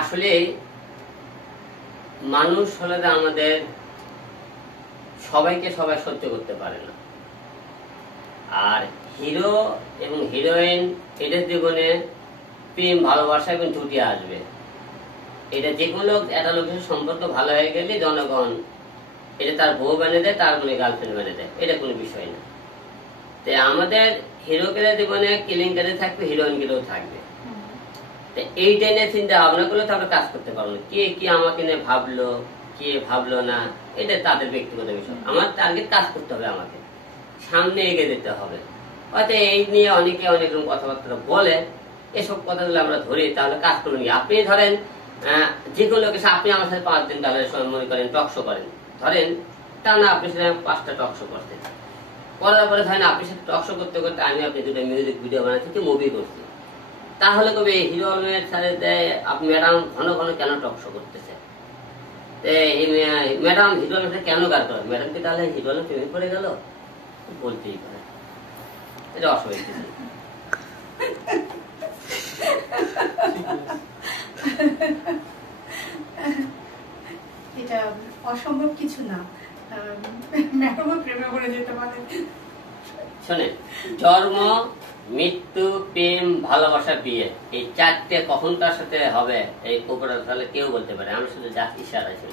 আসলে মানুষ হলে আমাদের সবাইকে সবাই সহ্য করতে পারে না। আর হিরো এবং হিরোইন এদের জীবনে প্রেম ভালোবাসা এবং জুটি আসবে। এটা যে কোনো একটা লোকের সম্পর্ক ভালো হয়ে গেলে জনগণ এটা তার বউ বানিয়ে দেয়, তার মানে গার্লফ্রেন্ড বানিয়ে দেয়, এটা কোনো বিষয় না। তো আমাদের হিরোকের জীবনে কেলেঙ্কারি থাকবে, হিরোইনগুলোও থাকবে। তো এইটা নিয়ে চিন্তা ভাবনা করলে তো আমরা কাজ করতে পারবো না। কে কি আমাকে নিয়ে ভাবলো, কে ভাবলো না, এটা তাদের ব্যক্তিগত বিষয়। আমার টার্গেট কাজ করতে হবে, আমাকে সামনে এগিয়ে যেতে হবে। হয়তো এই নিয়ে অনেকে অনেক রকম কথাবার্তা বলে, এসব কথাগুলো আমরা ধরি, তাহলে কাজ করুন। আপনি ধরেন যে কোনো লোকের আপনি আমার সাথে 5 দিন তাহলে মনে করেন টকশো করেন, ধরেন তা না আপনি সাথে 5টা টকশো করতেন, করার পরে ধরেন আপনি সাথে টকশো করতে করতে আমি আপনি 2টা মিউজিক ভিডিও বানাচ্ছি, মুভি করছি, তাহলে কবে হিরো আলমের সাথে আপনি ম্যাডাম ঘন ঘন কেন টকশো করতেছে? ম্যাডাম হিরো আলমের সাথে কেন গান করে? ম্যাডাম কি তাহলে হিরো আলম প্রেমে পড়ে গেল? বলতেই পারে, এটা অস্বাভাবিক কিছু। এটা অসম্ভব কিছু না, ম্যাডামও প্রেমে পড়ে যেতে পারে। শোনেন, জন্ম, মৃত্যু, প্রেম, ভালোবাসা, বিয়ে, এই 4টে কখন কার সাথে হবে এই উপরে তাহলে কেউ বলতে পারে। আমি শুধু যা ইশারা ছিল।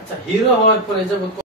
আচ্ছা, হিরো হওয়ার পরে যেমন